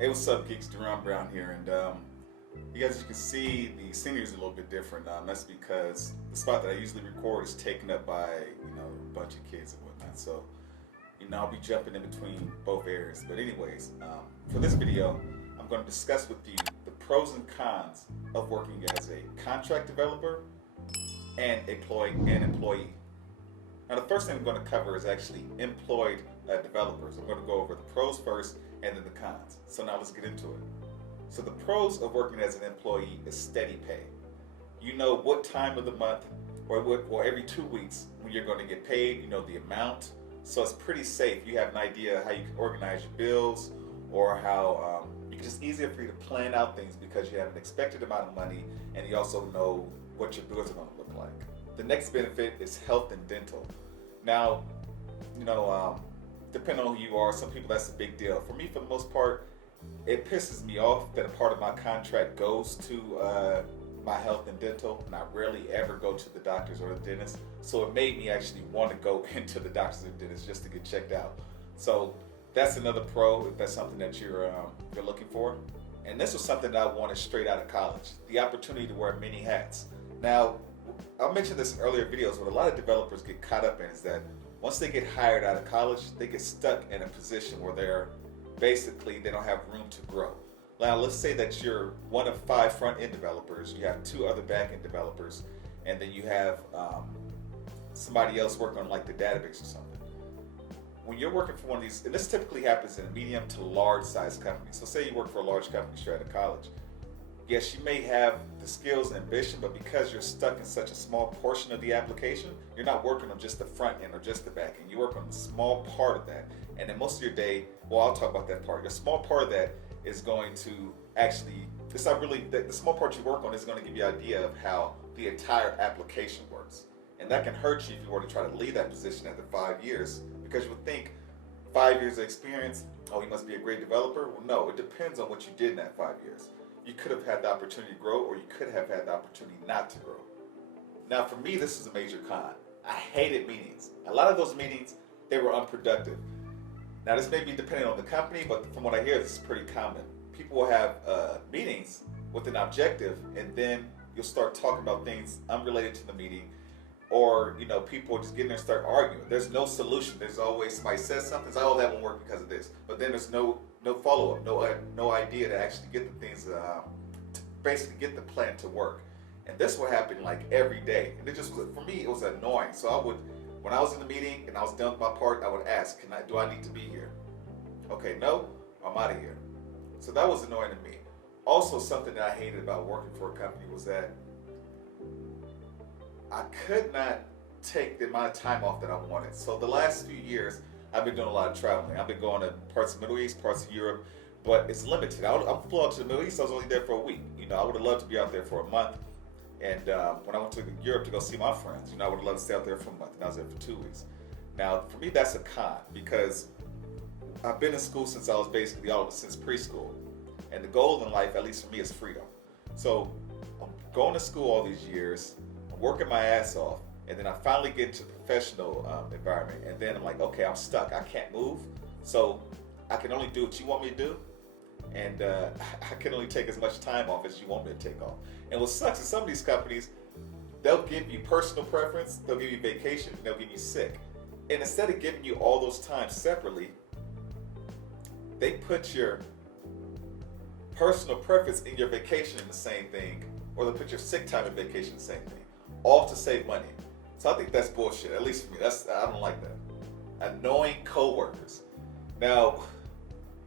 Hey, what's up, geeks? Darron Brown here, and you guys, as you can see, the scenery is a little bit different. That's because the spot that I usually record is taken up by a bunch of kids and whatnot. So, I'll be jumping in between both areas. But anyways, for this video, I'm going to discuss with you the pros and cons of working as a contract developer and employee. Now, the first thing I'm going to cover is actually employed developers. I'm going to go over the pros first and then the cons. So now let's get into it. So the pros of working as an employee is steady pay. You know what time of the month or every 2 weeks when you're going to get paid, you know the amount. So it's pretty safe. You have an idea how you can organize your bills or how it's just easier for you to plan out things because you have an expected amount of money and you also know what your bills are going to look like. The next benefit is health and dental. Now, depending on who you are, some people that's a big deal. For me, for the most part, it pisses me off that a part of my contract goes to my health and dental, and I rarely ever go to the doctors or the dentist. So it made me actually want to go into the doctors or dentists just to get checked out. So that's another pro if that's something that you're looking for. And this was something that I wanted straight out of college: the opportunity to wear many hats. Now, I mentioned this in earlier videos. What a lot of developers get caught up in is that once they get hired out of college, they get stuck in a position where they don't have room to grow. Now, let's say that you're one of 5 front-end developers, you have 2 other back-end developers, and then you have somebody else working on like the database or something. When you're working for one of these, and this typically happens in a medium to large size company. So say you work for a large company straight out of college. Yes, you may have the skills and ambition, but because you're stuck in such a small portion of the application, you're not working on just the front end or just the back end. You work on a small part of that. And then most of your day, well, I'll talk about that part. Your small part of that is going to actually, it's not really, the small part you work on is going to give you an idea of how the entire application works. And that can hurt you if you were to try to leave that position after 5 years, because you would think 5 years of experience, oh, you must be a great developer. Well, no, it depends on what you did in that 5 years. You could have had the opportunity to grow, or you could have had the opportunity not to grow. Now, for me, this is a major con. I hated meetings. A lot of those meetings, they were unproductive. Now, this may be dependent on the company, but from what I hear, this is pretty common. People will have meetings with an objective, and then you'll start talking about things unrelated to the meeting, or people just get in there and start arguing. There's no solution. There's always somebody says something, oh, that won't work because of this. But then there's no follow-up, no idea to actually get the things, to basically get the plan to work. And this would happen like every day. And it just was, for me, it was annoying. So when I was in the meeting and I was done with my part, I would ask, do I need to be here? Okay, no, I'm out of here. So that was annoying to me. Also, something that I hated about working for a company was that I could not take the amount of time off that I wanted. So the last few years, I've been doing a lot of traveling. I've been going to parts of the Middle East, parts of Europe, but it's limited. I'm flew out to the Middle East. I was only there for a week. I would have loved to be out there for a month. And when I went to Europe to go see my friends, I would have loved to stay out there for a month. And I was there for 2 weeks. Now, for me, that's a con because I've been in school since I was basically since preschool. And the goal in life, at least for me, is freedom. So I'm going to school all these years, I'm working my ass off, and then I finally get into the professional environment, and then I'm like, okay, I'm stuck. I can't move, so I can only do what you want me to do, and I can only take as much time off as you want me to take off. And what sucks is some of these companies, they'll give you personal preference, they'll give you vacation, they'll give you sick. And instead of giving you all those times separately, they put your personal preference in your vacation in the same thing, or they'll put your sick time and vacation in the same thing, all to save money. So I think that's bullshit, at least for me. I don't like that. Annoying coworkers. Now,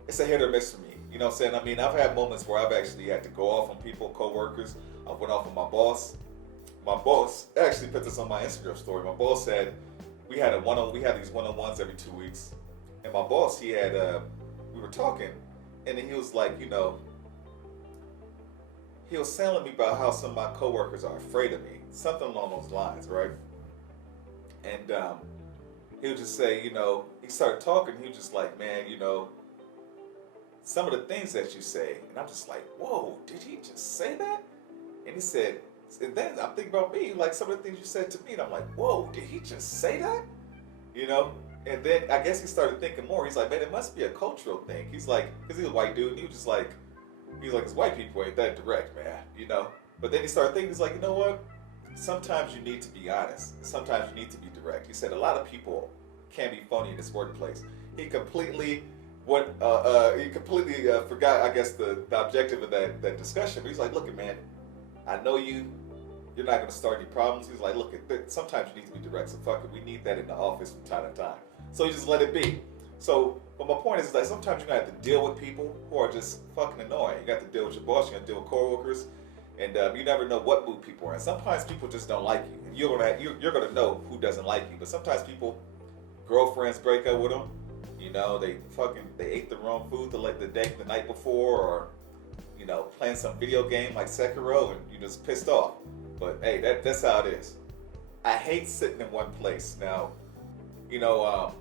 it's a hit or miss for me. You know what I'm saying? I mean, I've had moments where I've actually had to go off on people, coworkers. I went off on my boss. My boss actually put this on my Instagram story. My boss said we had these one-on-ones every 2 weeks, and my boss, we were talking, and then he was like, he was telling me about how some of my coworkers are afraid of me, something along those lines, right? And he would just say, he started talking. He was just like, man, some of the things that you say, and I'm just like, whoa, did he just say that? And he said, and then I'm thinking about me, like some of the things you said to me, and I'm like, whoa, did he just say that? And then I guess he started thinking more. He's like, man, it must be a cultural thing. He's like, because he's a white dude, and he was just like, he's like, 'cause white people ain't that direct, man, you know. But then he started thinking, he's like, you know what? Sometimes you need to be honest. Sometimes you need to be direct. He said a lot of people can be phony in this workplace. He completely forgot, I guess, the objective of that discussion. But he's like, look, man, I know you're not going to start any problems. He's like, look, sometimes you need to be direct. So fuck it, we need that in the office from time to time. So he just let it be. So, but my point is that sometimes you're going to have to deal with people who are just fucking annoying. You got to deal with your boss. You got to deal with coworkers. And you never know what mood people are in. Sometimes people just don't like you. And you're gonna know who doesn't like you. But sometimes girlfriends break up with them. You know, they ate the wrong food the night before, or you know, playing some video game like Sekiro, and you're just pissed off. But hey, that's how it is. I hate sitting in one place. Now, you know,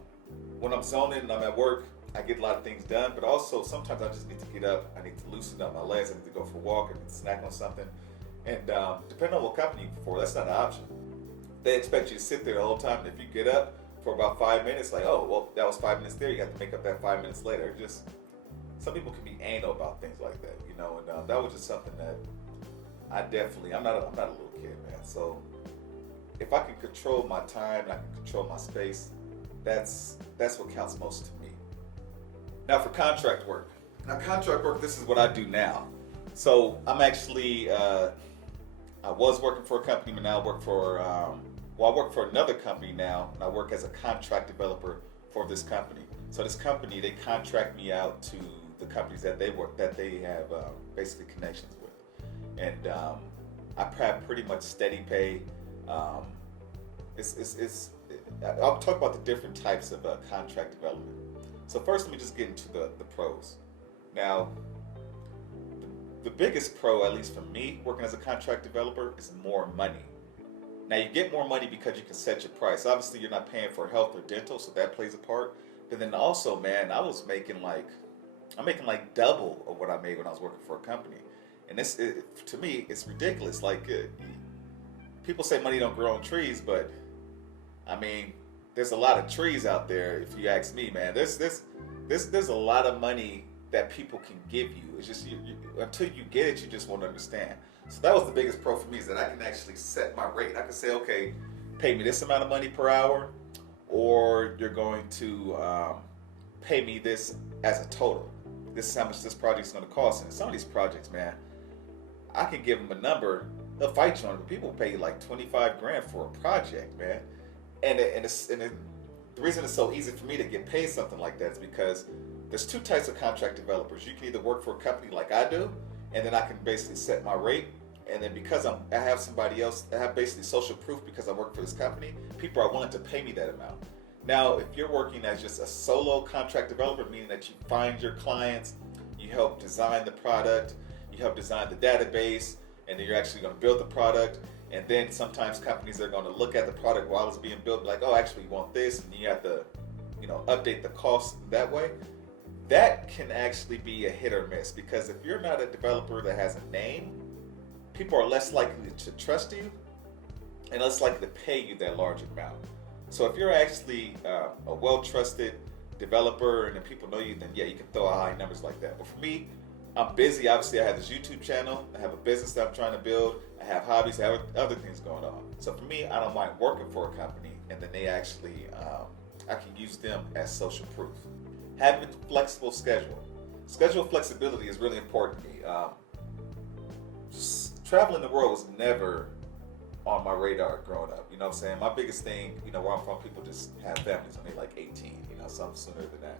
when I'm zoning and I'm at work, I get a lot of things done, but also sometimes I just need to get up. I need to loosen up my legs. I need to go for a walk. I need to snack on something. And depending on what company you're for, that's not an option. They expect you to sit there the whole time. And if you get up for about 5 minutes, like, oh, well, that was 5 minutes there. You have to make up that 5 minutes later. Just some people can be anal about things like that, you know. And that was just something that I'm not a little kid, man. So if I can control my time and I can control my space, that's what counts most to me. Now for contract work. This is what I do now. So I'm actually, I was working for a company, but now I work for, I work for another company now, and I work as a contract developer for this company. So this company, they contract me out to the companies that they have basically connections with. And I have pretty much steady pay. I'll talk about the different types of contract development. So first, let me just get into the pros. Now, the biggest pro, at least for me, working as a contract developer, is more money. Now, you get more money because you can set your price. Obviously, you're not paying for health or dental, so that plays a part. But then also, man, I'm making like double of what I made when I was working for a company. And to me, it's ridiculous. Like, people say money don't grow on trees, but I mean, there's a lot of trees out there. If you ask me, man, there's a lot of money that people can give you. It's just until you get it, you just won't understand. So that was the biggest pro for me, is that I can actually set my rate. I can say, okay, pay me this amount of money per hour, or you're going to pay me this as a total. This is how much this project's going to cost. And some of these projects, man, I can give them a number. They'll fight you on it, but people pay you like $25,000 for a project, man. And the reason it's so easy for me to get paid something like that is because there's two types of contract developers. You can either work for a company like I do, and then I can basically set my rate. And then because I have somebody else, I have basically social proof because I work for this company, people are willing to pay me that amount. Now, if you're working as just a solo contract developer, meaning that you find your clients, you help design the product, you help design the database, and then you're actually going to build the product. And then sometimes companies are going to look at the product while it's being built, like, oh, actually, you want this, and you have to, update the cost that way. That can actually be a hit or miss, because if you're not a developer that has a name, people are less likely to trust you and less likely to pay you that large amount. So if you're actually a well-trusted developer and then people know you, then yeah, you can throw out high numbers like that. But for me, I'm busy. Obviously, I have this YouTube channel. I have a business that I'm trying to build. I have hobbies. I have other things going on. So for me, I don't mind working for a company, and then they actually, I can use them as social proof. Having a flexible schedule. Schedule flexibility is really important to me. Traveling the world was never on my radar growing up. You know what I'm saying? My biggest thing, where I'm from, people just have families when they're like 18, some sooner than that.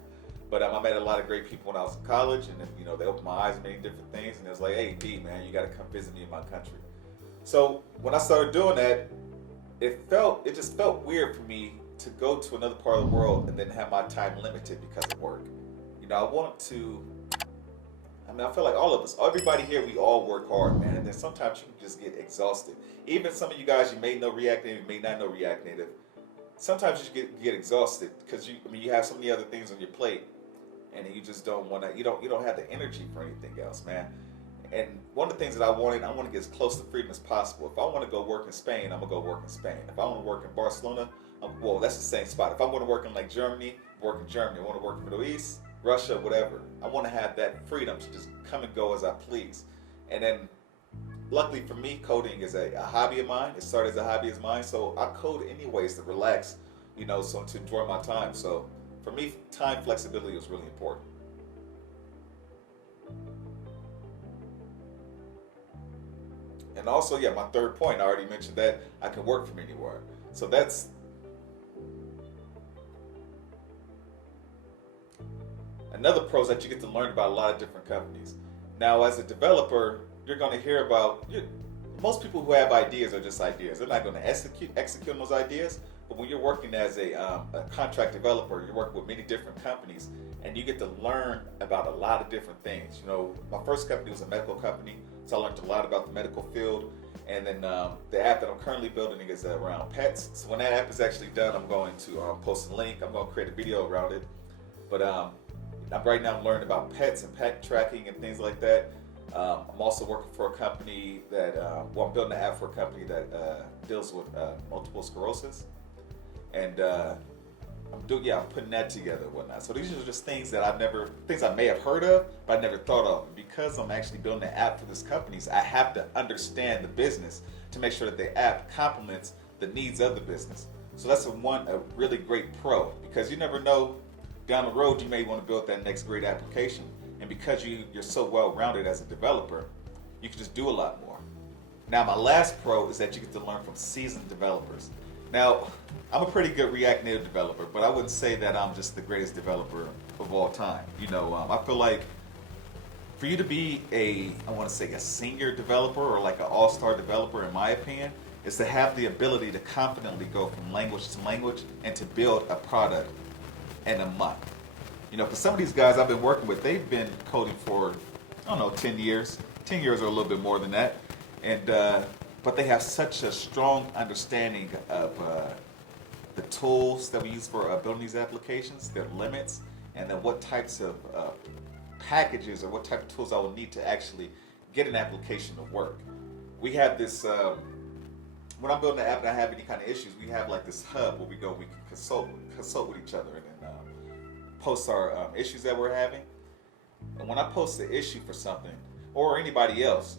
But I met a lot of great people when I was in college, and then, they opened my eyes to many different things, and it was like, hey, D, man, you got to come visit me in my country. So when I started doing that, it just felt weird for me to go to another part of the world and then have my time limited because of work. I feel like all of us, everybody here, we all work hard, man. And then sometimes you can just get exhausted. Even some of you guys, you may know React Native, you may not know React Native. Sometimes you get exhausted because you have so many other things on your plate, and you just don't want to. You don't have the energy for anything else, man. And one of the things that I want to get as close to freedom as possible. If I want to go work in Spain, I'm gonna go work in Spain. If I want to work in Barcelona, well, that's the same spot. If I want to work in like Germany, work in Germany. I want to work in the Middle East, Russia, whatever. I want to have that freedom to just come and go as I please. And then, luckily for me, coding is a hobby of mine. It started as a hobby of mine, so I code anyways to relax, so to enjoy my time. So for me, time flexibility was really important. And also, yeah, my third point, I already mentioned that I can work from anywhere. So that's another pro is that you get to learn about a lot of different companies. Now, as a developer, you're going to hear about, most people who have ideas are just ideas. They're not going to execute on those ideas. But when you're working as a contract developer, you're working with many different companies, and you get to learn about a lot of different things. My first company was a medical company, so I learned a lot about the medical field. And then the app that I'm currently building is around pets. So when that app is actually done, I'm going to post a link. I'm going to create a video around it. But right now I'm learning about pets and pet tracking and things like that. I'm also working for a company that, I'm building an app for a company that deals with multiple sclerosis. And I'm putting that together and whatnot. So these are just things that things I may have heard of, but I never thought of. And because I'm actually building an app for this company, I have to understand the business to make sure that the app complements the needs of the business. So that's a really great pro, because you never know, down the road you may want to build that next great application. And because you're so well-rounded as a developer, you can just do a lot more. Now, my last pro is that you get to learn from seasoned developers. Now, I'm a pretty good React Native developer, but I wouldn't say that I'm just the greatest developer of all time. I feel like for you to be a senior developer or like an all-star developer, in my opinion, is to have the ability to confidently go from language to language and to build a product in a month. For some of these guys I've been working with, they've been coding for, 10 years. 10 years or a little bit more than that. And but they have such a strong understanding of the tools that we use for building these applications, their limits, and then what types of packages or what type of tools I will need to actually get an application to work. We have this, when I'm building an app and I have any kind of issues, we have like this hub where we can consult with each other and then post our issues that we're having. And when I post the issue for something, or anybody else,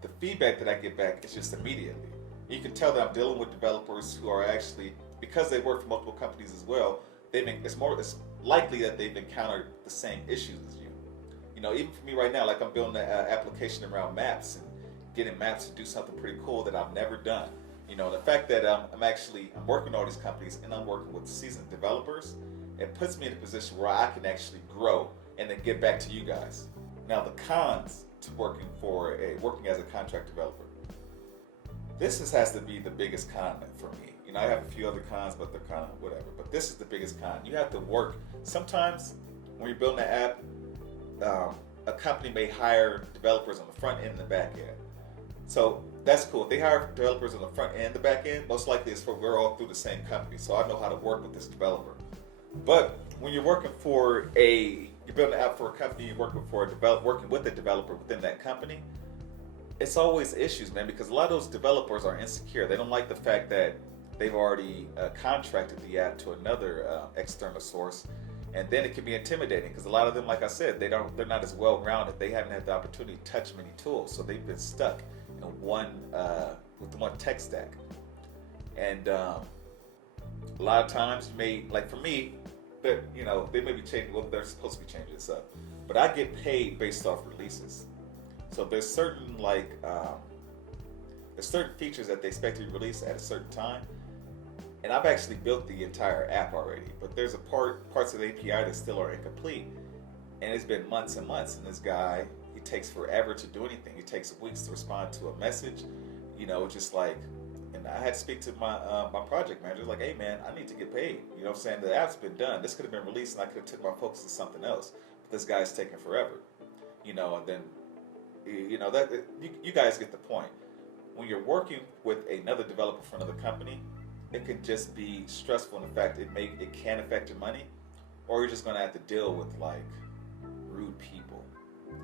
the feedback that I get back is just immediately. You can tell that I'm dealing with developers who are actually, because they work for multiple companies as well, it's likely that they've encountered the same issues as you. Even for me right now, like I'm building an application around maps and getting maps to do something pretty cool that I've never done. The fact that I'm working with all these companies and I'm working with seasoned developers, it puts me in a position where I can actually grow and then get back to you guys. Now, the cons to working as a contract developer. This has to be the biggest con for me. I have a few other cons, but they're kind of whatever. But this is the biggest con. You have to work. Sometimes when you're building an app, a company may hire developers on the front end and the back end. So that's cool. If they hire developers on the front end and the back end, most likely we're all through the same company. So I know how to work with this developer. But when you're working you're building an app for a company, you're working with a developer within that company, it's always issues, man, because a lot of those developers are insecure. They don't like the fact that they've already contracted the app to another external source, and then it can be intimidating because a lot of them, like I said, they're not as well-rounded. They haven't had the opportunity to touch many tools, so they've been stuck in with one tech stack. And a lot of times, for me, that they may be changing. Well, they're supposed to be changing this up, but I get paid based off releases. So there's certain features that they expect to be released at a certain time, and I've actually built the entire app already. But there's parts of the API that still are incomplete, and it's been months and months. And this guy, he takes forever to do anything. He takes weeks to respond to a message. And I had to speak to my project manager, like, hey man, I need to get paid. What I'm saying? The app's been done. This could have been released and I could have took my focus to something else. But this guy's taking forever. And then, you guys get the point. When you're working with another developer for another company, it can just be stressful in the fact it can affect your money, or you're just gonna have to deal with rude people,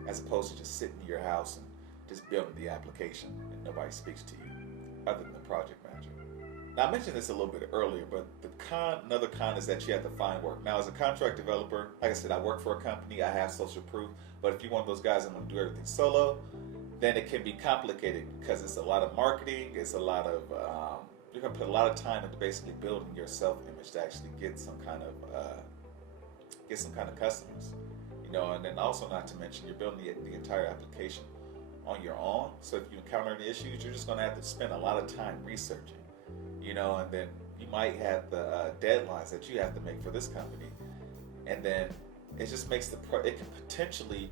as opposed to just sitting in your house and just building the application and nobody speaks to you other than the project manager. Now, I mentioned this a little bit earlier, but another con is that you have to find work. Now, as a contract developer, like I said, I work for a company, I have social proof, but if you're one of those guys that want to do everything solo, then it can be complicated because it's a lot of marketing, it's a lot of, you're going to put a lot of time into basically building your self-image to actually get some kind of customers. And then also not to mention you're building the entire application on your own. So if you encounter any issues, you're just going to have to spend a lot of time researching, and then you might have the deadlines that you have to make for this company, and then it just makes you can potentially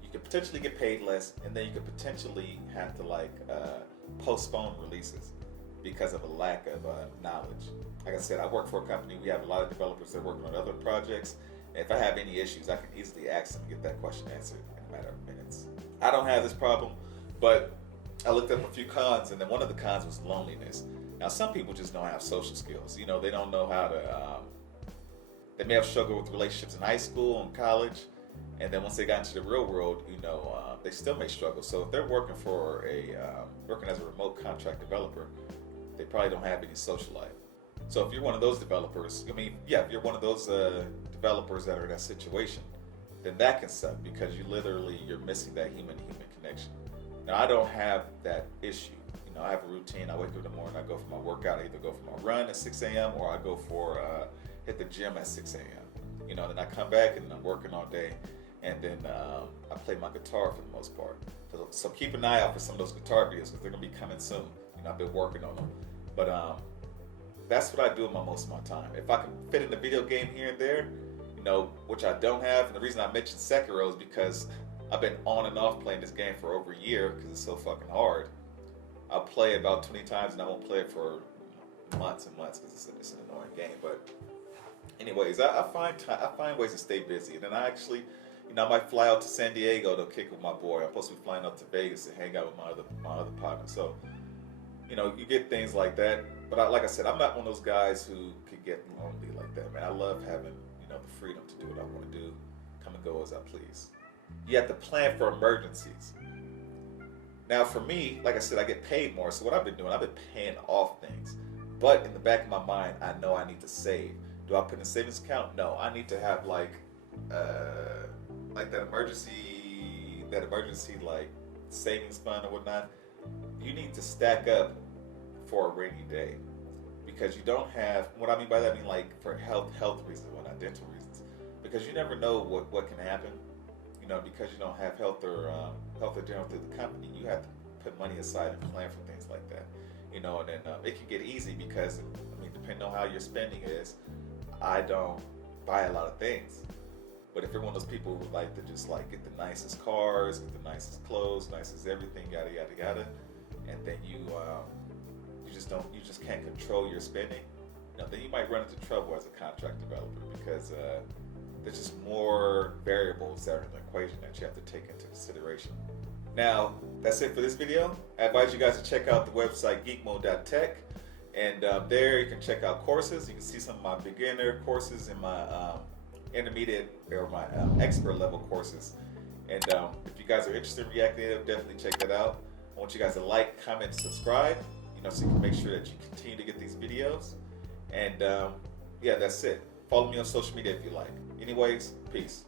get paid less, and then you could potentially have to postpone releases because of a lack of knowledge. Like I said, I work for a company. We have a lot of developers that are working on other projects. And if I have any issues, I can easily ask them and get that question answered in a matter of minutes. I don't have this problem, but I looked up a few cons, and then one of the cons was loneliness. Now, some people just don't have social skills. They don't know how to. They may have struggled with relationships in high school and college, and then once they got into the real world, they still may struggle. So if they're working working as a remote contract developer, they probably don't have any social life. So if you're one of those developers, if you're one of those developers that are in that situation, then that can suck because you're missing that human-to-human connection. Now, I don't have that issue. I have a routine. I wake up in the morning, I go for my workout. I either go for my run at 6 a.m. or I go for hit the gym at 6 a.m. Then I come back and I'm working all day, and then I play my guitar for the most part. So keep an eye out for some of those guitar videos because they're gonna be coming soon. I've been working on them, but that's what I do most of my time. If I can fit in a video game here and there, which I don't have, and the reason I mentioned Sekiro is because I've been on and off playing this game for over a year because it's so fucking hard. I'll play it about 20 times and I won't play it for months and months because it's an annoying game. But anyways, I find ways to stay busy, and then I actually, I might fly out to San Diego to kick with my boy. I'm supposed to be flying up to Vegas to hang out with my other partner. So, you get things like that. But like I said, I'm not one of those guys who could get lonely like that, man. I love having, the freedom to do what I want to do, come and go as I please. You have to plan for emergencies. Now, for me, like I said, I get paid more. So what I've been doing, I've been paying off things. But in the back of my mind, I know I need to save. Do I put in a savings account? No, I need to have that emergency savings fund or whatnot. You need to stack up for a rainy day, because you don't have, what I mean by that, I mean for health reasons, not dental reasons, because you never know what can happen. Because you don't have health or dental through the company, you have to put money aside and plan for things like that. And then it can get easy because, depending on how your spending is, I don't buy a lot of things. But if you're one of those people who like to just get the nicest cars, get the nicest clothes, nicest everything, yada yada yada, and then you just can't control your spending, then you might run into trouble as a contract developer because there's just more variables that are in the equation that you have to take into consideration. Now, that's it for this video. I advise you guys to check out the website geekmode.tech, and there you can check out courses. You can see some of my beginner courses and my intermediate or my expert level courses. And if you guys are interested in React Native, definitely check that out. I want you guys to like, comment, and subscribe, so you can make sure that you continue to get these videos. And that's it. Follow me on social media if you like. Anyways, peace.